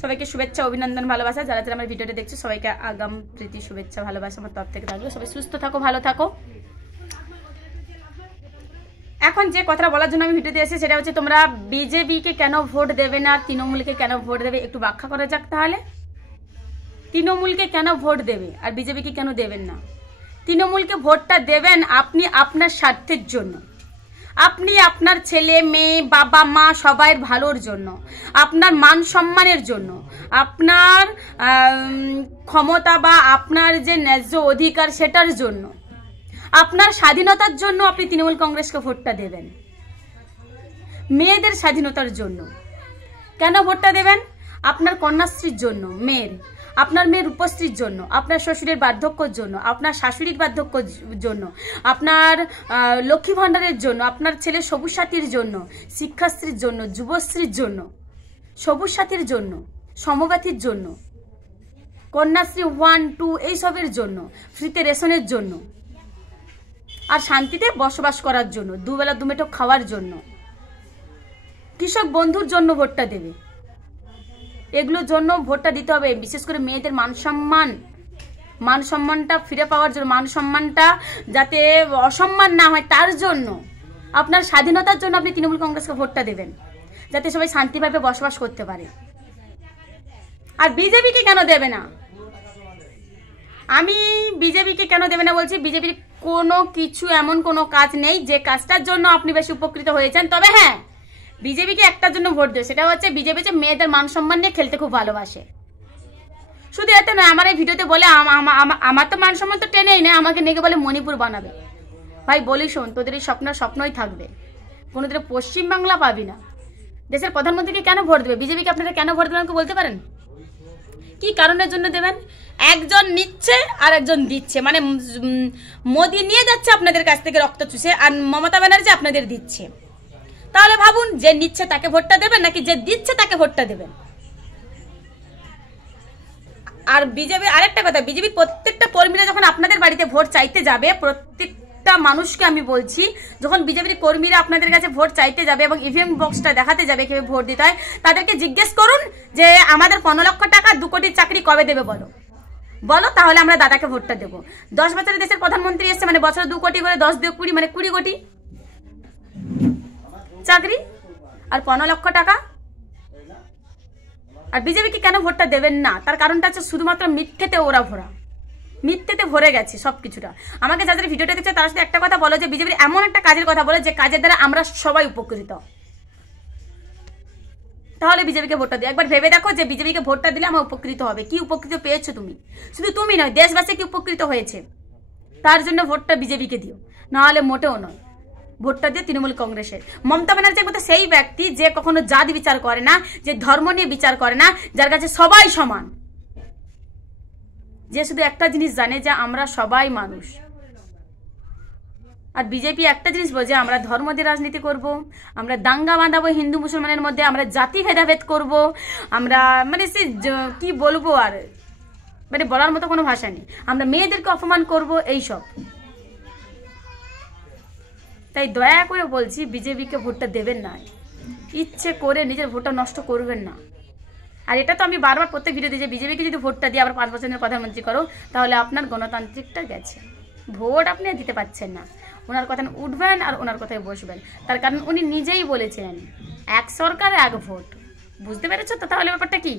সবাইকে শুভেচ্ছা, অভিনন্দন, ভালোবাসা। যারা যারা আমার ভিডিওটা দেখছো সবাইকে আগাম প্রীতি, শুভেচ্ছা, ভালোবাসা আমার তরফ থেকে থাকলো। সবাই সুস্থ থাকো, ভালো থাকো। এখন যে কথাটা বলার জন্য আমি ভিডিওতে এসেছি সেটা হচ্ছে তোমরা বিজেপিকে কেন ভোট দেবে না, তৃণমূলকে কেন ভোট দেবে, একটু ব্যাখ্যা করা যাক। তাহলে তৃণমূলকে কেন ভোট দেবে আর বিজেপিকে কেন দেবেন না? তৃণমূলকে ভোটটা দেবেন আপনি আপনার স্বার্থের জন্য, আপনি আপনার ছেলে মেয়ে বাবা মা সবাই ভালোর জন্য, আপনার মান সম্মানের জন্য, আপনার ক্ষমতা বা আপনার যে ন্যায্য অধিকার সেটার জন্য, আপনার স্বাধীনতার জন্য আপনি তৃণমূল কংগ্রেসকে ভোটটা দেবেন। মেয়েদের স্বাধীনতার জন্য কেন ভোটটা দেবেন? আপনার কন্যাশ্রীর জন্য, মেয়ের, আপনার মেয়ের উপশ্রীর জন্য, আপনার শ্বশুরের বার্ধক্যর জন্য, আপনার শাশুড়ির বার্ধক্যর জন্য, আপনার লক্ষ্মী ভাণ্ডারের জন্য, আপনার ছেলের সবুজ সাথীর জন্য, শিক্ষাশ্রীর জন্য, যুবশ্রীর জন্য, সবুজ সাথীর জন্য, সমব্যাথীর জন্য, কন্যাশ্রী 1, 2 এইসবের জন্য, ফ্রিতে রেশনের জন্য, আর শান্তিতে বসবাস করার জন্য, দুবেলা দুমেটো খাওয়ার জন্য, কৃষক বন্ধুর জন্য ভোটটা দেবে। এগুলোর জন্য ভোটটা দিতে হবে। বিশেষ করে মেয়েদের মান সম্মানটা ফিরে পাওয়ার জন্য, মান সম্মানটা যাতে অসম্মান না হয় তার জন্য, আপনার স্বাধীনতার জন্য আপনি তৃণমূল কংগ্রেসকে ভোটটা দেবেন, যাতে সবাই শান্তিভাবে বসবাস করতে পারে। আর বিজেপিকে কেন দেবে না? আমি বিজেপিকে কেন দেবে না বলছি, বিজেপির কোনো কিছু এমন কোনো কাজ নেই যে কাজটার জন্য আপনি বেশি উপকৃত হয়েছেন। তবে হ্যাঁ, বিজেপিকে একটার জন্য ভোট দেয়, সেটা হচ্ছে বিজেপি যে মেয়েদের মান সম্মান নিয়ে খেলতে খুব ভালোবাসে। শুধু এতে নয়, আমার এই ভিডিওতে বলে আমার তো মান সম্মান তো টেনেই নেই, আমাকে নিয়ে বলে মণিপুর বানাবে। ভাই বলি শোন, তোদের এই স্বপ্নই থাকবে, কোনোদিন পশ্চিমবাংলা পাবি না। দেশের প্রধানমন্ত্রীকে কেন ভোট দেবে? বিজেপিকে আপনারা কেন ভোট দেবেন বলতে পারেন? কি কারণের জন্য দেবেন? একজন নিচ্ছে আর একজন দিচ্ছে, মানে মোদি নিয়ে যাচ্ছে আপনাদের কাছ থেকে রক্ত চুষে, আর মমতা ব্যানার্জি আপনাদের দিচ্ছে। তাহলে ভাবুন, যে নিচ্ছে তাকে ভোটটা দেবেন নাকি যে দিচ্ছে তাকে ভোটটা দেবেন? আর বিজেপি আরেকটা কথা, বিজেপি প্রত্যেকটা কর্মীরা যখন আপনাদের বাড়িতে ভোট চাইতে যাবে, প্রত্যেকটা মানুষকে আমি বলছি, যখন বিজেপির কর্মীরা আপনাদের কাছে ভোট চাইতে যাবে এবং ইভিএম বক্সটা দেখাতে যাবে কিভাবে ভোট দিতে হয়, তাদেরকে জিজ্ঞেস করুন যে আমাদের 15 লক্ষ টাকা 2 কোটির চাকরি কবে দেবে বলো, তাহলে আমরা দাদাকে ভোটটা দেবো। 10 বছরের দেশের প্রধানমন্ত্রী এসছে, মানে বছরে 2 কোটি করে, 10 2 20 মানে 20 কোটি চাকরি আর 15 লক্ষ টাকা। আর বিজেপিকে কেন ভোটটা দেবেন না? তার কারণটা হচ্ছে শুধুমাত্র মিথ্যেতে ওরা ভরা, মিথ্যেতে ভরে গেছে সবকিছুটা। আমাকে যাদের ভিডিওটা দেখছে তার সাথে একটা কথা বলো, যে বিজেপির এমন একটা কাজের কথা বলো যে কাজের দ্বারা আমরা সবাই উপকৃত। তাহলে বিজেপিকে ভোটটা দিও। একবার ভেবে দেখো যে বিজেপিকে ভোটটা দিলে আমার উপকৃত হবে। কি উপকৃত পেয়েছো তুমি? শুধু তুমি নয়, দেশবাসী কি উপকৃত হয়েছে, তার জন্য ভোটটা বিজেপিকে দিও, না হলে মোটেও নয়। ভোটটা দিয়ে তৃণমূল কংগ্রেসের। মমতা ব্যানার্জি একমাত্র সেই ব্যক্তি যে কখনো জাত বিচার করে না, যে ধর্ম নিয়ে বিচার করে না, যার কাছে সবাই সমান, যে শুধু একটা জিনিস জানে যে আমরা সবাই মানুষ। আর বিজেপি একটা জিনিস বোঝে, আমরা ধর্ম দিয়ে রাজনীতি করব, আমরা দাঙ্গা বাঁধাবো হিন্দু মুসলমানের মধ্যে, আমরা জাতি ভেদাভেদ করব, আমরা মানে সে কি বলবো, আর মানে বলার মতো কোনো ভাষা নেই, আমরা মেয়েদেরকে অপমান করব, এইসব। তাই দয়া করে বলছি, বিজেপিকে ভোটটা দেবেন না, ইচ্ছে করে নিজের ভোটটা নষ্ট করবেন না। আর এটা তো আমি বারবার প্রত্যেক ভিডিও দিই যে বিজেপিকে যদি ভোটটা দিয়ে আবার 5 বছরের প্রধানমন্ত্রী করো, তাহলে আপনার গণতান্ত্রিকটা গেছে। ভোট আপনি দিতে পাচ্ছেন না, ওনার কথায় উঠবেন আর ওনার কথায় বসবেন। তার কারণ উনি নিজেই বলেছেন, এক সরকার এক ভোট। বুঝতে পেরেছো তো? তাহলে ব্যাপারটা কি?